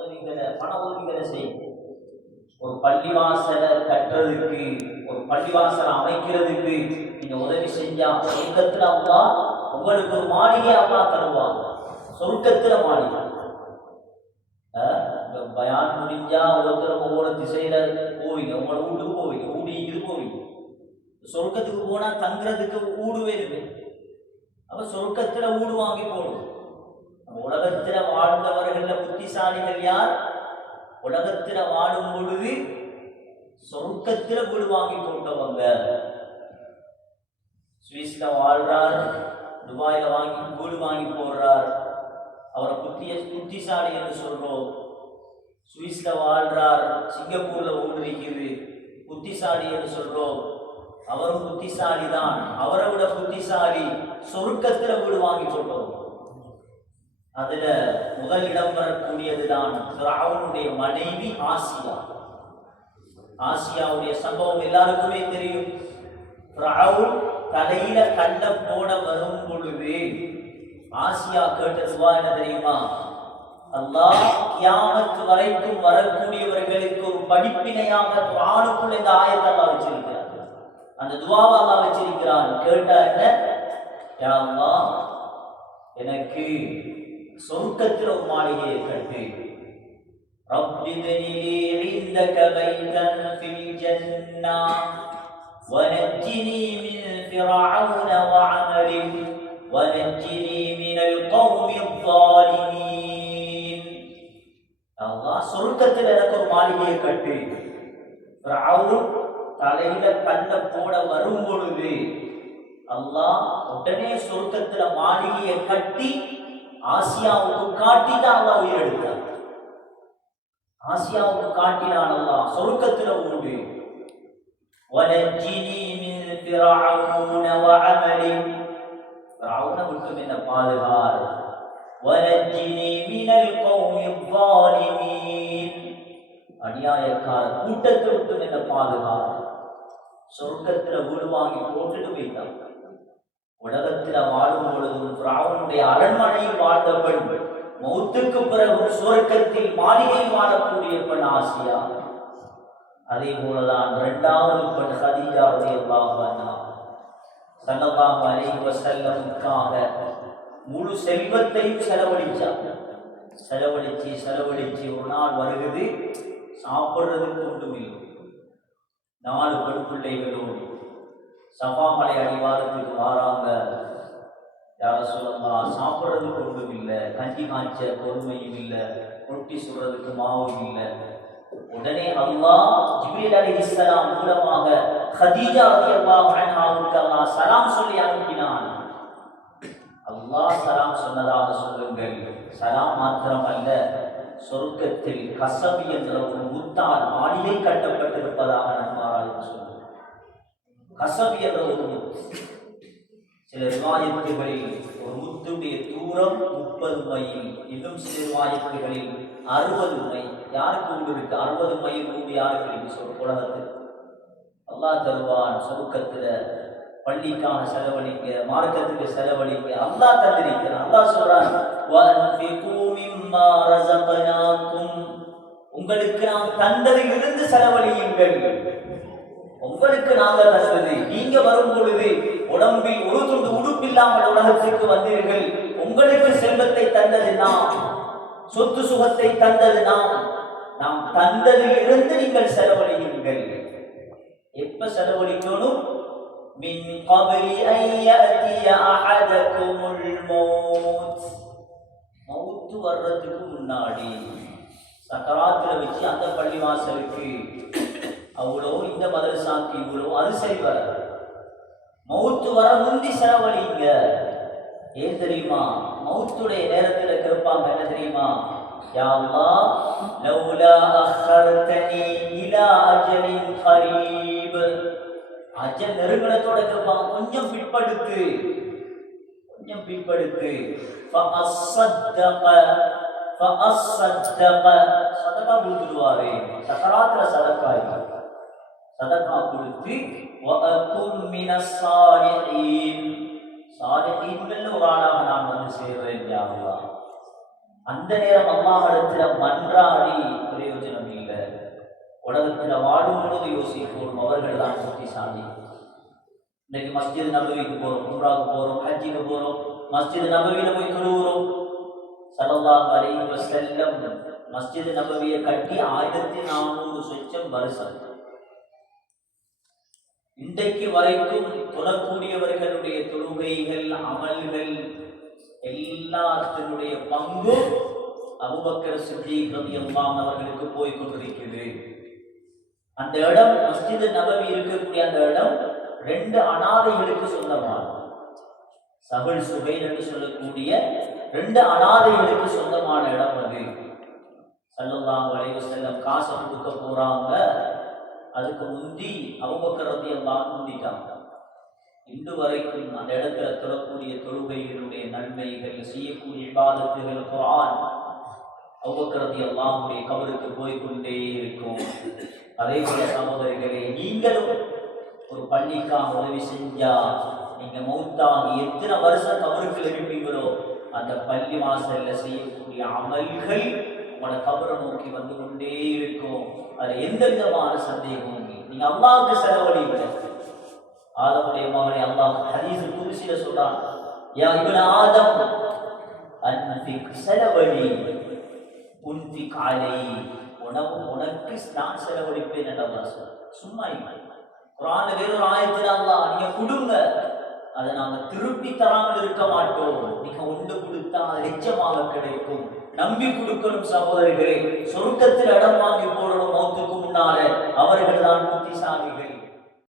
உதவிகளை பண உதவிகளை செய்யும். ஒரு பள்ளிவாசலை கட்டுறதுக்கு, ஒரு பள்ளிவாசலை அமைக்கிறதுக்கு நீங்க உதவி செஞ்சா சொர்க்கத்துல அல்லாஹ் உங்களுக்கு ஒரு மாளிகை அல்லாஹ் தருவாங்க. சொர்க்கத்துல மாளிகை. பயான் முடிஞ்சா ஒருத்தர் ஒவ்வொரு திசையில போவீங்க, உங்களோட வீட்டுக்கு போவீங்க, ஊடிக்குது போவீங்க. சொர்க்கத்துக்கு போனா தங்குறதுக்கு ஊடு வேணுமே. அப்ப சொர்க்கத்துல ஊடு வாங்கி போடும். உலகத்துல வாழ்ந்தவர்கள புத்திசாலிகள் யார்? உலகத்துல வாழும் பொழுது சொர்க்கத்துல வீடு வாங்கி போட்டவங்க. சுவிஸ்ல வாழ்றார், துபாயில வீடு வாங்கி போடுறார், அவரை புத்திசாலி என்று சொல்றோம். சுவிஸ்ல வாழ்றார், சிங்கப்பூர்ல வீடு இருக்குது, புத்திசாலி என்று சொல்றோம். அவரும் புத்திசாலி தான். அவரை விட புத்திசாலி சொர்க்கத்துல வீடு வாங்கி போட்டோம். அதுல முதல் இடம் பெறக்கூடியதுதான் ஃபிரௌனுடைய மனைவி ஆசியா. ஆசியாவுடைய சம்பவம் எல்லாருக்குமே தெரியும். ஃபிரௌன் தலையில கண்ட போட வரும் பொழுது ஆசியா கேட்டதுவா என்ன தெரியுமா? அல்லாஹ் கியாமத் வரைக்கும் வரக்கூடியவர்களுக்கு ஒரு படிப்பினையாக குர்ஆனுக்குள்ள இந்த ஆயத்தை அல்லாஹ் வச்சிருக்கிறார். அந்த துஆவை அல்லாஹ் வச்சிருக்கிறான். கேட்டா என்ன? யா அல்லாஹ், எனக்கு சொர்க்கத்தில் ஒரு மாளிகையை கட்டு. ரப்பி பனி இந்தக பைதன் ஃபில் ஜன்னா வனஜ்ஜினி மின் ஃபிரௌன வஅமலிஹி வனஜ்ஜினி மினல் கௌமில் ஸாலிமீன். அல்லாஹ், சொர்க்கத்தில் எனக்கு ஒரு மாளிகையை கட்டு. ஃபிரௌன் தலையில கண்ண போட வரும் பொழுது அல்லாஹ் உடனே சொர்க்கத்துல மாளிகையை கட்டி ஆசியாவுக்கு காட்டிதான் அல்லாஹ் உயிர் எடுத்தார். ஆசியாவுக்கு காட்டினான் அல்லாஹ் சொர்க்கத்துல உண்டு. வனஜ்ஜினி மின் ஃபிரௌன வஅமலிஹி, ஃபிரௌனை விட்டு என்ன பாதுகார். வனஜ்ஜினி மினல் கௌமில் ஸாலிமீன், அநியாயக்கார கூட்டத்தை விட்டு என்ன பாதுகார். சொர்க்கத்துல வீடு வாங்கி போட்டுட்டு போயிட்டான். உலகத்துல வாழும் பொழுதும் ஃபிரௌனுடைய அரண்மனையில் வாழ்ந்த பெண், மௌத்துக்கு பிறகு சொர்க்கத்தில் மாளிகையில் வாழக்கூடிய பெண் ஆசியா. அதே போலதான் இரண்டாவது பெண் கதீஜா ரலியல்லாஹு அன்ஹா. ஸல்லல்லாஹு அலைஹி வஸல்லமுக்காக முழு செல்வத்தையும் செலவழிச்சு ஒரு நாள் வருகிறது, சாப்பிடுறதுக்கு ஒன்றுமில்லை. 4 பெண் பிள்ளைகளோடு சஃபா மலை அடிவாரத்துக்கு வாராங்க. யா ரசூலல்லாஹ், சாப்பிட்றதுக்கு ஒன்றும் இல்லை, கஞ்சி காய்ச்ச பொறுமையும் இல்லை, ரொட்டி சுடுறதுக்கு மாவும் இல்லை. உடனே அல்லாஹ் ஜிப்ரீல் அலைஹிஸ்ஸலாம் மூலமாக கதீஜா ரலியல்லாஹு அன்ஹாவுக்கு அல்லாஹ் சலாம் சொல்லி அனுப்பினான். அல்லாஹ் சலாம் சொன்னதாக சொல்லுங்கள். சலாம் மாத்திரமல்ல, சொர்க்கத்தில் கசபி என்ற ஒரு முத்தால் மாளிகை கட்டப்பட்டிருப்பதாக நன்மாரால் சொல்லுங்கள். கசபி என்ற ஒரு முத்து, சில ரிவாயத்துகளில் ஒரு முத்துடைய தூரம் 30 மைல், இன்னும் சில ரிவாயத்துகளில் 60 மைல். யாருக்கு உண்டு இருக்கு? 60 மைல் உண்டு யாருக்கு இருக்கு? உலகத்தில் அல்லாஹ் தருவான். சொர்க்கத்துல பள்ளிக்கான செலவழிக்க, மார்க்கத்துக்கு செலவழிக்க அல்லாஹ் தந்திருக்கிறான். அல்லாஹ் சொல்றான், வஅன்ஃபிகு மிம்மா ரஸக்னாகும், உங்களுக்கு நாம் தந்ததில் இருந்து செலவழியுங்கள். உங்களுக்கு நாங்கள் தந்தது. நீங்க வரும் பொழுது உடம்பில் ஒரு துண்டு உடுப்பில்லாமல் உலகத்திற்கு வந்தீர்கள். உங்களுக்கு செல்வத்தை தந்தது நாம், சொத்து சுகத்தை தந்தது நாம். நாம் தந்ததில் இருந்து நீங்கள் செலவழியுங்கள். எப்ப செலவழிக்கணும்? மின் கப்லி அன் யஅதிய அஹதகுமுல் மௌத், மௌத் வர்றதுக்கு முன்னாடி சக்கராத்துல வச்சு அந்த பள்ளிவாசலுக்கு அவ்வளோ, இந்த மதரசாக்கு இவ்வளோ, அது சரி வர. மௌத்து வர முந்தி செலவழிங்க. ஏன் தெரியுமா? மௌத்துடைய நேரத்துல கேட்பாங்க, என்ன தெரியுமா? யா அல்லாஹ், லௌலா அஹர்தனி இலா அஜலின் கரீப். அஜல் நெருங்கலத்தோட கேட்பாங்க, கொஞ்சம் பிற்படுத்து, கொஞ்சம் பிற்படுத்து. சதகா கொடுத்துடுவாரு. சக்கராத்துல சதகா கொடுத்து சாலிஹீன்கள் ஒரு ஆளாக நான் வந்து சேர்றேன். யா அல்லாஹ், அந்த நேரம் அல்லாஹ்விடத்துல மன்றாடி பிரயோஜனம் இல்லை. உலகத்துல வாழும் பொழுது யோசிப்போம், அவர்கள் தான் புத்திசாலி. இன்னைக்கு மஸ்ஜித் நபவிக்கு போறோம், உம்ராவுக்கு போறோம், ஹஜ்ஜுக்கு போறோம், மஸ்ஜித் நபவியில போய் தொழுகிறோம். ஸல்லல்லாஹு அலைஹி வஸல்லம் மஸ்ஜித் நபவியை கட்டி 1400 சொச்சம் வருஷம். இன்றைக்கு வரைக்கும் தொழக்கூடியவர்களுடைய தொழுகைகள், அமல்கள் எல்லாத்தினுடைய பங்கு அபூபக்கர் சித்தீக் ரலியல்லாஹு அவர்களுக்கு போய் கொண்டிருக்கிறது. அந்த இடம் மஸ்ஜித் நபவி இருக்கக்கூடிய அந்த இடம் 2 அனாதைகளுக்கு சொந்தமானது. சஹல் சுஹைல் என்று சொல்லக்கூடிய 2 அனாதைகளுக்கு சொந்தமான இடம் அது. ஸல்லல்லாஹு அலைஹி வஸல்லம் காசு கொடுக்க போறாங்க, அதுக்கு முந்தி அபூபக்கர் ரலியல்லாஹு முந்திட்டாங்க. இன்று வரைக்கும் அந்த இடத்துல தொழக்கூடிய தொழுகைகளுடைய நன்மைகள், செய்யக்கூடிய இபாதத்துகள், குர்ஆன் அபூபக்கர் ரலியல்லாஹுடைய கபருக்கு போய்கொண்டே இருக்கும். அதே போல சகோதரிகளே, நீங்களும் ஒரு பள்ளிக்காக உதவி செஞ்சா நீங்க மௌத்தாகி எத்தனை வருஷம் கபருக்கு இருப்பீங்களோ அந்த பள்ளி வாசல்ல செய்யக்கூடிய அமல்கள் உங்களோட கபரை நோக்கி வந்து கொண்டே இருக்கும். அது எந்த விதமான சந்தேகமும் இல்லை. நீங்க அல்லாஹ்வுக்கு செலவழிங்க. ஆதமுடைய மகனை அல்லாஹ் ஹதீஸ் குர்சில சொல்றான், யா இப்ன ஆதம் அன்ஃபிக், செலவழி, உன்ஃபிக் அலை, உனக்கு நான் செலவழிப்பேன் என்று அல்லாஹ் சொல்றான். சும்மா இல்லை. குர்ஆன்ல வேறொரு ஆயத்தில் அல்லாஹ் நீங்க கொடுங்க, அதை நாங்க திருப்பி தராமல் இருக்க மாட்டோம், நீங்க ஒன்று கொடுத்தா அது நிச்சயமாக கிடைக்கும். நம்பி கொடுக்கணும் சகோதரிகளே. சொர்க்கத்தில் இடம் வாங்கி போடணும் மௌத்துக்கு முன்னால. அவர்கள் தான் புத்திசாலிகள்.